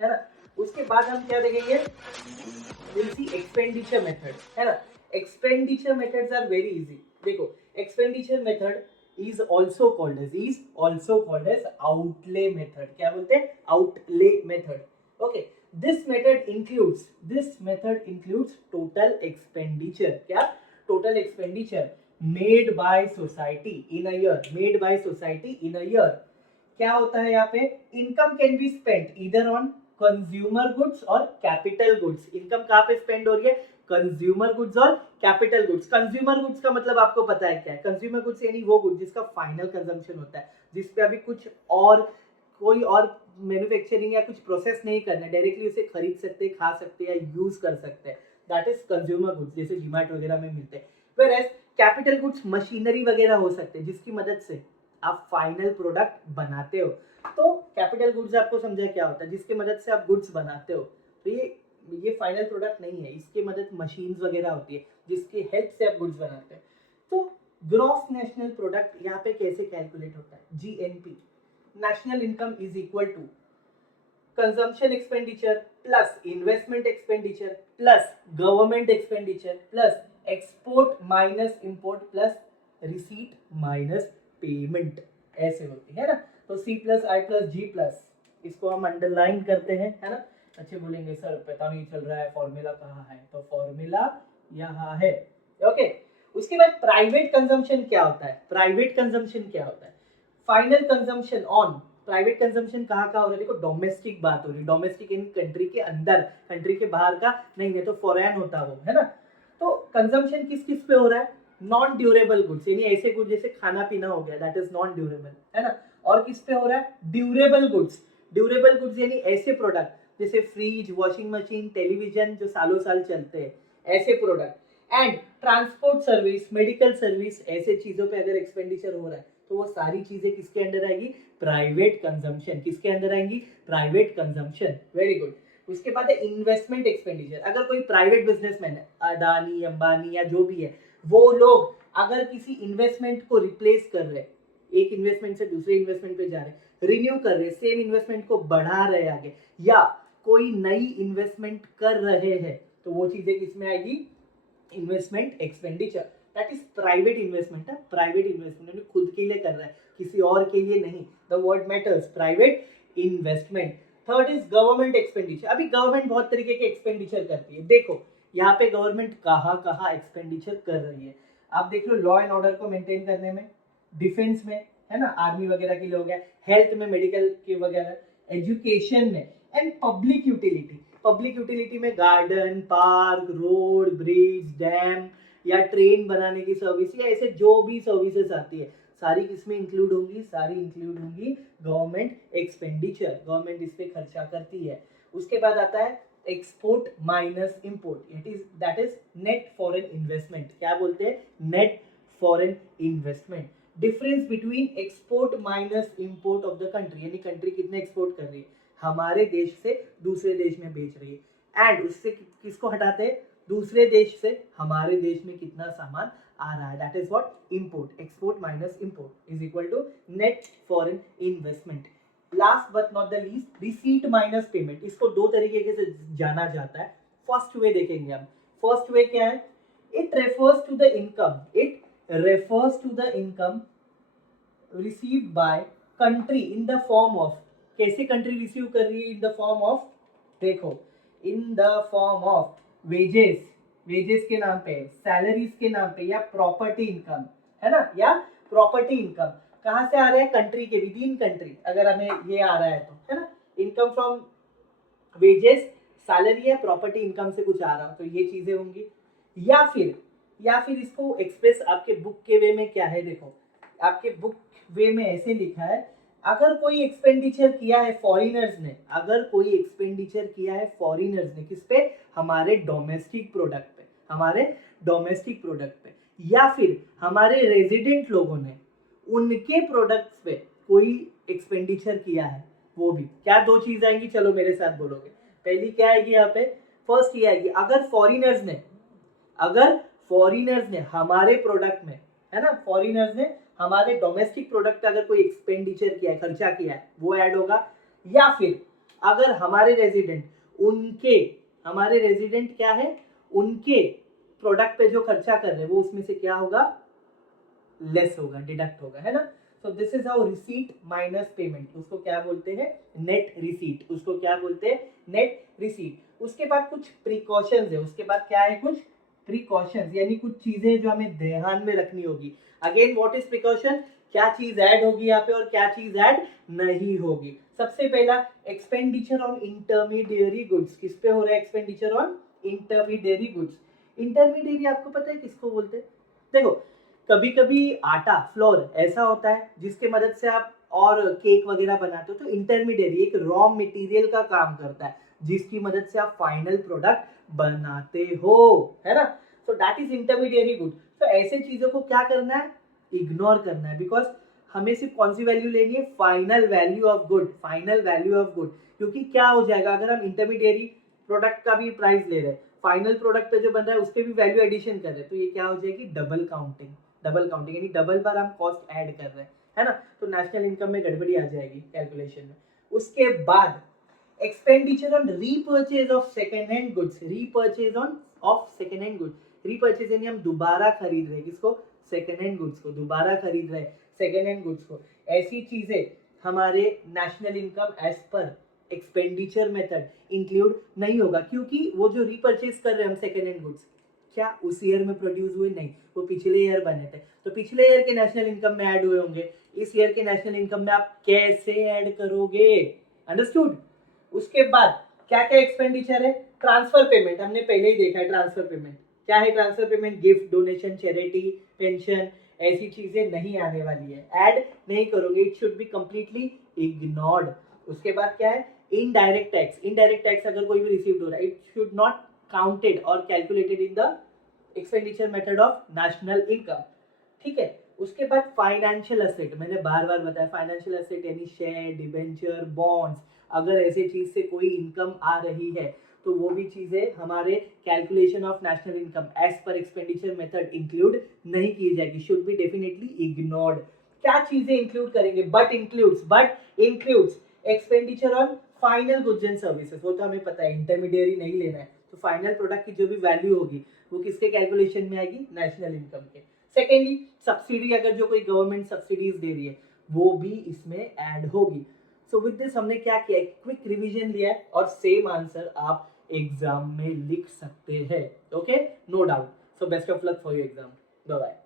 है ना। उसके बाद हम क्या देखेंगे, विल सी एक्सपेंडिचर मेथड, है ना। Expenditure methods are very easy. देखो expenditure method is also called as outlay method. क्या बोलते हैं, outlay method. Okay, this method includes total expenditure. क्या, total expenditure made by society in a year. क्या होता है यहाँ पे, income can be spent either on consumer goods और कैपिटल गुड्स। इनकम कहाँ पे स्पेंड हो रही है, कंज्यूमर गुड्स और कैपिटल गुड्स। कंज्यूमर गुड्स का मतलब आपको पता है क्या है, कंज्यूमर गुड्स यानी वो गुड्स जिसका फाइनल कंजम्पशन होता है, जिसपे अभी कुछ और कोई और मैन्युफैक्चरिंग या कुछ प्रोसेस नहीं करना है, डायरेक्टली उसे खरीद सकते हैं, खा सकते हैं या यूज कर सकते हैं, दैट इज कंज्यूमर गुड्स, जैसे डीमार्ट वगैरह में मिलते हैं। Whereas capital goods machinery वगैरह हो सकते हैं जिसकी मदद से आप फाइनल प्रोडक्ट बनाते हो। तो कैपिटल गुड्स आपको समझा क्या होता है, जिसकी मदद से आप गुड्स बनाते हो। तो ये फाइनल प्रोडक्ट नहीं है, इसकी मदद मशीन्स वगैरह होती है जिसकी हेल्प से आप गुड्स बनाते हैं। तो ग्रॉस नेशनल प्रोडक्ट यहाँ पे कैसे कैलकुलेट होता है, GNP, national income is equal to consumption expenditure plus investment expenditure plus government expenditure plus export minus import plus receipt minus payment, ऐसे होती है ना। तो C plus I plus G plus, इसको हम अंडरलाइन करते हैं, है ना। अच्छे बोलेंगे सर पता नहीं चल रहा है फॉर्मूला कहाँ है, तो फॉर्मूला यहाँ है। ओके, उसके बाद प्राइवेट कंजम्पशन क्या होता है, final consumption on. Private consumption कहाँ का हो रहा है, देखो डोमेस्टिक बात हो रही है, डोमेस्टिक इन कंट्री के अंदर, कंट्री के बाहर का नहीं है, तो फॉरेन होता वो, है ना। तो कंजम्पशन किस किस पे हो रहा है, नॉन ड्यूरेबल गुड्स, यानी ऐसे गुड्स जैसे खाना पीना हो गया, दैट इज नॉन ड्यूरेबल, है ना। और किस पे हो रहा है, ड्यूरेबल गुड्स यानी ऐसे प्रोडक्ट जैसे फ्रिज, वॉशिंग मशीन, टेलीविजन जो सालों साल चलते हैं, ऐसे product. And transport service, medical service, ऐसे चीजों पे अगर एक्सपेंडिचर हो रहा है तो वो सारी चीजें किसके अंडर आएगी, प्राइवेट कंजम्पशन। किसके अंदर आएंगी, प्राइवेट कंजम्पशन। Very good. उसके बाद है इन्वेस्टमेंट एक्सपेंडिचर। अगर कोई प्राइवेट बिजनेसमैन है, अडानी अंबानी या जो भी है, वो लोग अगर किसी इन्वेस्टमेंट को रिप्लेस कर रहे, एक इन्वेस्टमेंट से दूसरे इन्वेस्टमेंट पे जा रहे, रिन्यू कर रहे, सेम इन्वेस्टमेंट को बढ़ा रहे आगे, या कोई नई इन्वेस्टमेंट कर रहे हैं, तो वो चीजें किसमें आएगी, investment expenditure. That is private investment है, प्राइवेट इन्वेस्टमेंट खुद के लिए कर रहा है, किसी और के लिए नहीं। The word matters, private investment. Third is government expenditure. अभी गवर्नमेंट बहुत तरीके के एक्सपेंडिचर करती है, देखो यहाँ पे गवर्नमेंट कहाँ कहाँ एक्सपेंडिचर कर रही है। आप देख लो, लॉ एंड ऑर्डर को मेंटेन करने में, डिफेंस में, है ना, आर्मी वगैरह के लिए हो गया, हेल्थ में, मेडिकल के वगैरह, एजुकेशन में, एंड पब्लिक यूटिलिटी में garden, park, road, bridge, dam या ट्रेन बनाने की सर्विस, या ऐसे जो भी सर्विसेज आती है सारी किसमें इंक्लूड होंगी, गवर्नमेंट एक्सपेंडिचर, गवर्नमेंट इस पे खर्चा करती है। उसके बाद आता है export minus import, that is net foreign investment. क्या बोलते हैं, net foreign investment. Difference between export minus import of the country, यानी कंट्री कितने एक्सपोर्ट कर रही है, हमारे देश से दूसरे देश में बेच रही है, एंड उससे किसको हटाते हैं, दूसरे देश से हमारे देश में कितना सामान आ रहा है, that is what import. Export minus import is equal to net foreign investment. Last but not the least, receipt minus payment. इसको दो तरीके से जाना जाता है। फर्स्ट वे देखेंगे हम। फर्स्ट वे क्या है, it refers to the income received by country in the form of, कैसे कंट्री रिसीव कर रही है, इन द फॉर्म ऑफ, देखो in the form of wages के नाम पे, सैलरीज के नाम पे, या प्रॉपर्टी इनकम, है ना, या प्रॉपर्टी इनकम कहाँ से आ रहा है, कंट्री के विद इन कंट्री, अगर हमें ये आ रहा है तो, है ना, इनकम फ्रॉम वेजेस, सैलरी या प्रॉपर्टी इनकम से कुछ आ रहा हो, तो ये चीजें होंगी। या फिर इसको एक्सप्रेस आपके बुक के वे में क्या है, देखो आपके बुक वे में ऐसे लिखा है, अगर कोई एक्सपेंडिचर किया है फॉरिनर्स ने, किस पे, हमारे डोमेस्टिक प्रोडक्ट पे, या फिर हमारे रेजिडेंट लोगों ने उनके प्रोडक्ट्स पे कोई एक्सपेंडिचर किया है, वो भी। क्या दो चीज आएंगी, चलो मेरे साथ बोलोगे। पहली क्या आएगी यहाँ पे, फर्स्ट ये आएगी, अगर फॉरिनर्स ने हमारे प्रोडक्ट में, है ना, फॉरिनर्स ने हमारे डोमेस्टिक प्रोडक्ट पे अगर कोई एक्सपेंडिचर किया है, खर्चा किया है, वो ऐड होगा। या फिर अगर हमारे रेजिडेंट क्या है, उनके प्रोडक्ट पे जो खर्चा कर रहे हैं वो उसमें से क्या होगा, लेस होगा, डिडक्ट होगा, है ना। So this is how receipt minus payment, उसको क्या बोलते हैं, नेट रिसीट, उसको क्या बोलते हैं, नेट रिसीट। उसके बाद कुछ प्रिकॉशंस है, उसके बाद क्या है, कुछ प्रिकॉशंस, यानी कुछ चीजें जो हमें ध्यान में रखनी होगी। अगेन व्हाट इज प्रिकॉशन, क्या चीज ऐड होगी यहाँ पे और क्या चीज ऐड नहीं होगी। सबसे पहला एक्सपेंडिचर ऑन इंटरमीडिएरी गुड्स, किस पे हो रहा है, expenditure on intermediary goods. Intermediary आपको पता है किसको बोलते हैं, देखो कभी कभी आटा फ्लोर ऐसा होता है जिसके मदद से आप और केक वगैरह बनाते हो, तो इंटरमीडिएरी एक रॉ मटेरियल का काम करता है जिसकी मदद से आप फाइनल प्रोडक्ट बनाते हो, है ना। So that is intermediary good. तो ऐसे चीजों को क्या करना है, इग्नोर करना है, बिकॉज हमें सिर्फ कौन सी वैल्यू लेनी है, final value of good, final value of good. क्योंकि क्या हो जाएगा अगर हम इंटरमीडिएरी प्रोडक्ट का भी प्राइस ले रहे हैं, फाइनल प्रोडक्ट पे जो बन रहा है उसके भी वैल्यू एडिशन कर रहे हैं, तो ये क्या हो जाएगी, डबल काउंटिंग यानी डबल बार हम कॉस्ट ऐड कर रहे हैं, है ना। तो नेशनल इनकम में गड़बड़ी आ जाएगी कैलकुलेशन में। उसके बाद expenditure on repurchase of second hand goods, repurchase on off second hand goods, repurchase यानी हम दोबारा खरीद रहे हैं, किसको, सेकेंड हैंड गुड्स को, दोबारा खरीद रहे हैं सेकेंड हैंड गुड्स को। ऐसी चीजें हमारे national income as per expenditure method include नहीं होगा, क्योंकि वो जो रीपर्चेज कर रहे हैं हम सेकेंड हैंड गुड्स, क्या उस ईयर में प्रोड्यूस हुए, नहीं, वो पिछले ईयर बने थे, तो पिछले ईयर के नेशनल इनकम में ऐड हुए होंगे, इस ईयर के नेशनल इनकम में आप कैसे ऐड करोगे, अंडरस्टूड। उसके बाद क्या क्या एक्सपेंडिचर है, ट्रांसफर पेमेंट, हमने पहले ही देखा है ट्रांसफर पेमेंट क्या है, transfer payment gift, donation, charity, pension, ऐसी चीजें नहीं आने वाली है, ऐड नहीं करोगे, it should be completely ignored. उसके बाद क्या है, इनडायरेक्ट टैक्स, इनडायरेक्ट टैक्स अगर कोई भी रिसीव्ड हो रहा है, इट शुड नॉट काउंटेड और calculated in the expenditure method of national income, ठीक है। उसके बाद फाइनेंशियल एसेट, मैंने बार बार बताया फाइनेंशियल एसेट यानी शेयर, डिबेंचर, बॉन्ड्स, अगर ऐसे चीज से कोई इनकम आ रही है तो वो भी चीजें हमारे calculation of national income as per expenditure method include नहीं की जाएगी, शुड बी डेफिनेटली इग्नोर्ड। क्या चीजें इंक्लूड करेंगे, but includes expenditure on final goods and services, वो तो हमें पता है, इंटरमीडिएरी नहीं लेना है, तो फाइनल प्रोडक्ट की जो भी वैल्यू होगी वो किसके कैलकुलेशन में आएगी, नेशनल इनकम के। सेकेंडली सब्सिडी, अगर जो कोई गवर्नमेंट सब्सिडीज दे रही है वो भी इसमें ऐड होगी। सो विद दिस हमने क्या किया, क्विक रिवीजन लिया है और सेम आंसर आप एग्जाम में लिख सकते हैं, okay, no doubt. So best of luck for your exam, bye bye.